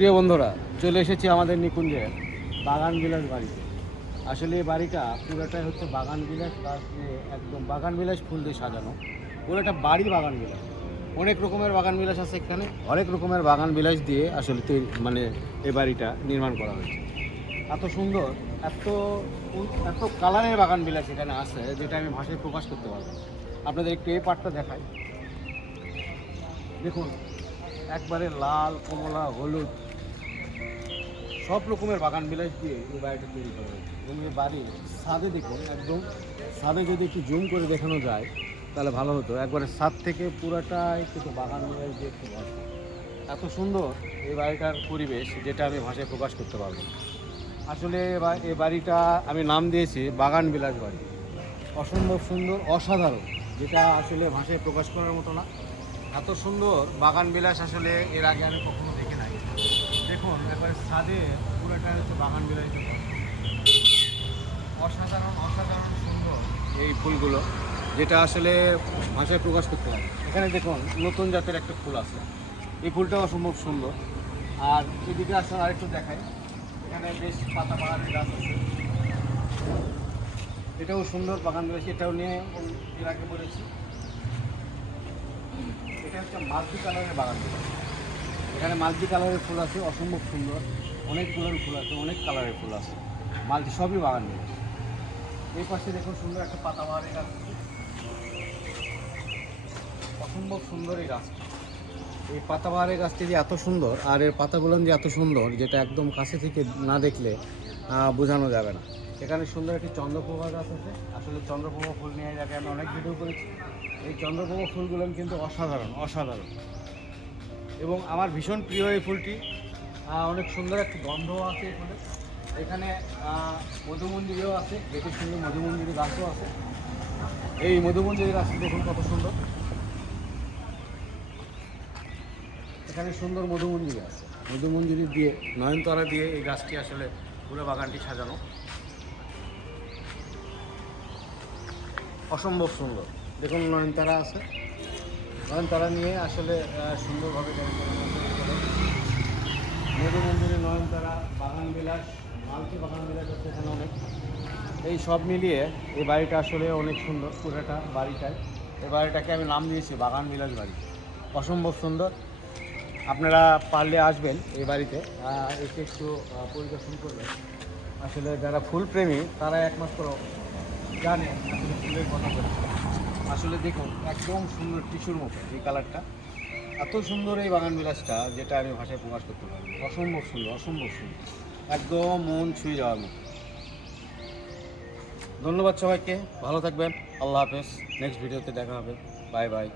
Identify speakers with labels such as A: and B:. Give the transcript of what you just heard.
A: প্রিয় বন্ধুরা, চলে এসেছি আমাদের নিকুঞ্জের বাগান বিলাস বাড়িতে। আসলে এই বাড়িটা পুরোটাই হচ্ছে বাগান বিলাস যে একদম বাগান বিলাস ফুল দিয়ে সাজানো। পুরোটা বাড়ি বাগান বিলাস। অনেক রকমের বাগান বিলাস আছে এখানে। অনেক রকমের বাগান বিলাস দিয়ে আসলে তৈরি মানে এই বাড়িটা নির্মাণ করা হয়েছে। এত সুন্দর, এত এত কালারের বাগান বিলাস এখানে আছে, যেটা আমি ভাষায় প্রকাশ করতে পারব আপনাদের একটু এই পার্টটা দেখাই। দেখুন, একবারে লাল, কমলা, হলুদ। সব রকমের বাগান বিলাস দিয়ে এই বাড়িটা তৈরি করা হয়েছে। এবং এই বাড়ির ছাদে দেখুন, একদম ছাদে যদি একটু জুম করে দেখানো যায়, তাহলে ভালো হতো। একবারে ছাদ থেকে পুরাটাই কিন্তু বাগান বিলাস দিয়ে একটু ভরপুর। এত সুন্দর এই বাড়িটার পরিবেশ, যেটা আমি ভাষায় প্রকাশ করতে পারব। আসলে এ বাড়িটা আমি নাম দিয়েছি বাগান বিলাস বাড়ি। অসম্ভব সুন্দর, অসাধারণ, যেটা আসলে ভাষায় প্রকাশ করার মতো না। এত সুন্দর বাগান বিলাস আসলে এর আগে আমি কখনো দেখি দেখুন, একবার ছাদে পুরোটা হচ্ছে বাগান বিলাস অসাধারণ অসাধারণ সুন্দর। এই ফুলগুলো, যেটা আসলে ভাষায় প্রকাশ করতে হয়। এখানে দেখুন, নতুন জাতের একটা ফুল আছে। এই ফুলটাও অসম্ভব সুন্দর। আর এদিকে আসলে আরেকটু দেখাই। এখানে বেশ পাতা বাগানের গাছ আছে। এটাও সুন্দর বাগান রয়েছে এটাও নিয়ে এর আগে বলেছি। এটা হচ্ছে মাল্টি কালারের বাগান রয়েছে এখানে মাল্টি কালারের ফুল আছে, অসম্ভব সুন্দর। অনেক কালারের ফুল আছে, অনেক কালারের ফুল আছে। মাল্টি সবই বাগান রয়েছে এই পাশে দেখুন সুন্দর একটা পাতা বাগানের গাছ। অসম্ভব সুন্দর এই গাছটা। এই পাতাবাহারের গাছটি যে এত সুন্দর, আর এর পাতাগুলো যে এত সুন্দর, যেটা একদম কাছে থেকে না দেখলে বোঝানো যাবে না। এখানে সুন্দর একটি চন্দ্রপ্রভা গাছ আছে। আসলে চন্দ্রপ্রভা ফুল নিয়ে এর আমি অনেক ভিডিও করেছি। এই চন্দ্রপ্রভা ফুলগুলো কিন্তু অসাধারণ অসাধারণ। এবং আমার ভীষণ প্রিয় এই ফুলটি। অনেক সুন্দর একটি গন্ধও আছে এখানে। এখানে মধুমন্দিরও আছে যেটি সুন্দর মধুমন্দিরের গাছও আছে। এই মধুমন্দিরের গাছটি দেখুন কত সুন্দর। এখানে সুন্দর মধুমঞ্জিরি আছে। মধুমঞ্জিরি দিয়ে, নয়নতারা দিয়ে এই গাছটি আসলে পুরো বাগানটি সাজানো। অসম্ভব সুন্দর। দেখুন নয়নতারা আছে। নয়নতারা নিয়ে আসলে সুন্দরভাবে করা। হয়েছে। মধুমঞ্জিরি নয়নতারা, বাগান বিলাস, মালতি বাগান বিলাস আছে এখানে অনেক। এই সব মিলিয়ে এই বাড়িটা আসলে অনেক সুন্দর, পুরোটা বাড়িটায় এই বাড়িটাকে আমি নাম দিয়েছি বাগান বিলাস বাড়ি। অসম্ভব সুন্দর। আপনারা পারলে আসবেন এই বাড়িতে এসে একটু পরিদর্শন করবেন। আসলে যারা ফুল প্রেমী তারা একমাত্র জানে, আসলে ফুলের কথা বলে। আসলে দেখুন, একদম সুন্দর টিস্যুর মতো এই কালারটা। এত সুন্দর এই বাগান বিলাসটা যেটা আমি ভাষায় প্রকাশ করতে পারি অসম্ভব সুন্দর অসম্ভব সুন্দর। একদম মন ছুঁয়ে যাওয়ার মতো। ধন্যবাদ সবাইকে, ভালো থাকবেন। আল্লাহ হাফেজ। নেক্সট ভিডিওতে দেখা হবে। Bye bye